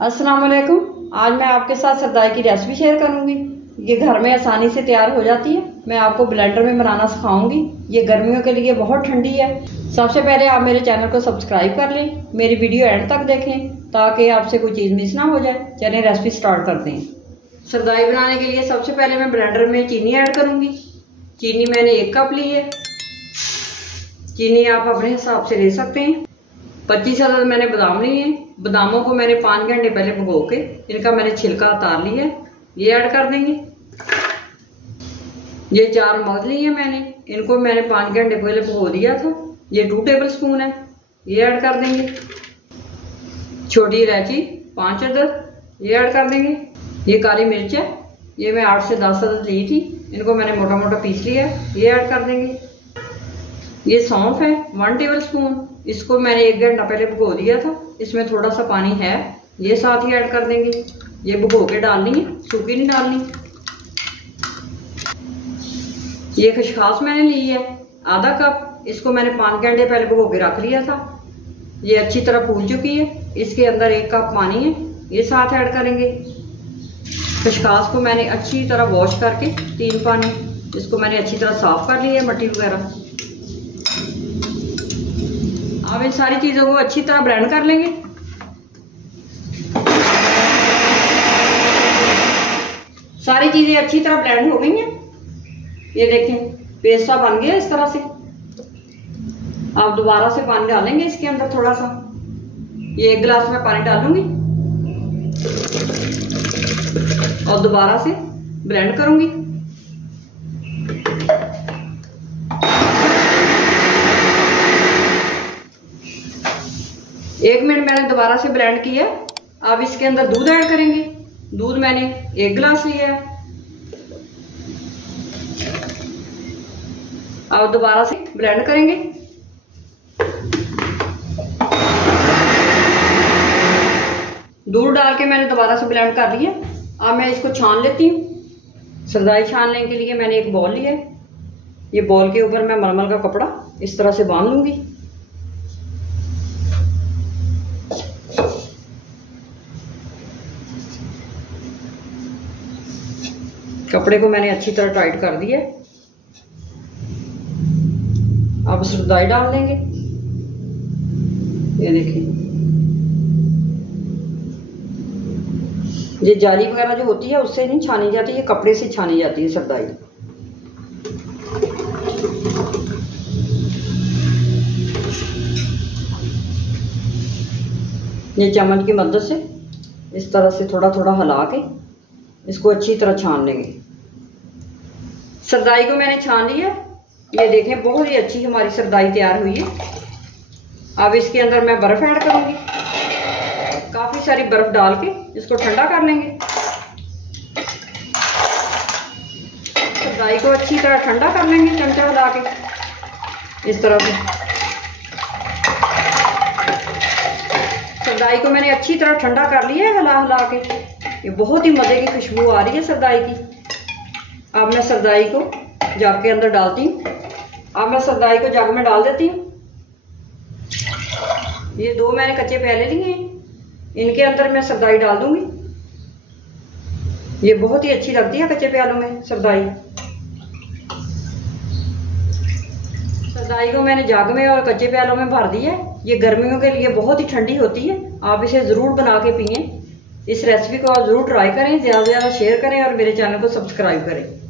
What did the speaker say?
अस्सलाम वालेकुम। आज मैं आपके साथ सरदाई की रेसिपी शेयर करूंगी। ये घर में आसानी से तैयार हो जाती है। मैं आपको ब्लेंडर में बनाना सिखाऊंगी। ये गर्मियों के लिए बहुत ठंडी है। सबसे पहले आप मेरे चैनल को सब्सक्राइब कर लें, मेरी वीडियो एंड तक देखें ताकि आपसे कोई चीज़ मिस ना हो जाए। चलिए रेसिपी स्टार्ट करते हैं। सरदाई बनाने के लिए सबसे पहले मैं ब्लेंडर में चीनी ऐड करूँगी। चीनी मैंने 1 कप ली है। चीनी आप अपने हिसाब से ले सकते हैं। 25 अदद मैंने बादाम लिए हैं। बादामों को मैंने 5 घंटे पहले भिगो के इनका मैंने छिलका उतार लिया है। ये ऐड कर देंगे। ये 4 मगज लिए हैं मैंने, इनको मैंने 5 घंटे पहले भिगो दिया था। ये 2 टेबल स्पून है, ये ऐड कर देंगे। छोटी इलायची 5 अदद, ये ऐड कर देंगे। ये काली मिर्च है, ये मैं 8 से 10 अदद ली थी, इनको मैंने मोटा मोटा पीस लिया है, ये ऐड कर देंगे। ये सौंफ है 1 टेबल स्पून, इसको मैंने 1 घंटा पहले भिगो दिया था, इसमें थोड़ा सा पानी है, ये साथ ही ऐड कर देंगे। ये भिगो के डालनी है, सूखी नहीं डालनी। ये खसखस मैंने ली है आधा कप, इसको मैंने 5 घंटे पहले भिगो के रख लिया था। ये अच्छी तरह फूल चुकी है। इसके अंदर 1 कप पानी है, ये साथ ऐड करेंगे। खसखस को मैंने अच्छी तरह वॉश करके 3 पानी, इसको मैंने अच्छी तरह साफ कर लिया है मट्टी वगैरह। अब इन सारी चीजों को अच्छी तरह ब्लेंड कर लेंगे। सारी चीजें अच्छी तरह ब्लेंड हो गई हैं। ये देखें पेस्ट सा बन गया इस तरह से। आप दोबारा से पानी डालेंगे इसके अंदर थोड़ा सा। ये 1 गिलास में पानी डालूंगी और दोबारा से ब्लेंड करूंगी। एक मिनट मैंने दोबारा से ब्लेंड किया। अब इसके अंदर दूध ऐड करेंगे। दूध मैंने 1 गिलास लिया है। अब दोबारा से ब्लेंड करेंगे। दूध डाल के मैंने दोबारा से ब्लेंड कर लिया। अब मैं इसको छान लेती हूँ। सरदाई छानने के लिए मैंने एक बॉल लिया है। ये बॉल के ऊपर मैं मलमल का कपड़ा इस तरह से बांध लूंगी। कपड़े को मैंने अच्छी तरह टाइट कर दिया। अब सरदाई डाल देंगे। ये देखिए, ये जाली वगैरह जो होती है उससे नहीं छानी जाती, ये कपड़े से छानी जाती है सरदाई। ये चम्मच की मदद से इस तरह से थोड़ा थोड़ा हिला के इसको अच्छी तरह छान लेंगे। सरदाई को मैंने छान लिया। ये देखें बहुत ही अच्छी हमारी सरदाई तैयार हुई है। अब इसके अंदर मैं बर्फ ऐड करूंगी। काफी सारी बर्फ डाल के इसको ठंडा कर लेंगे। सरदाई को अच्छी तरह ठंडा कर लेंगे चमचा हिला के इस तरह से। सरदाई को मैंने अच्छी तरह ठंडा कर लिया है हिला हिला के। ये बहुत ही मजे की खुशबू आ रही है सरदाई की। अब मैं सरदाई को जग के अंदर डालती हूँ। अब मैं सरदाई को जग में डाल देती हूँ। ये 2 मैंने कच्चे प्याले लिए हैं, इनके अंदर मैं सरदाई डाल दूंगी। ये बहुत ही अच्छी लगती है कच्चे प्यालों में सरदाई। सरदाई को मैंने जग में और कच्चे प्यालों में भर दिया है। ये गर्मियों के लिए बहुत ही ठंडी होती है। आप इसे जरूर बना के पिएं। इस रेसिपी को आप जरूर ट्राई करें, ज़्यादा से ज़्यादा शेयर करें और मेरे चैनल को सब्सक्राइब करें।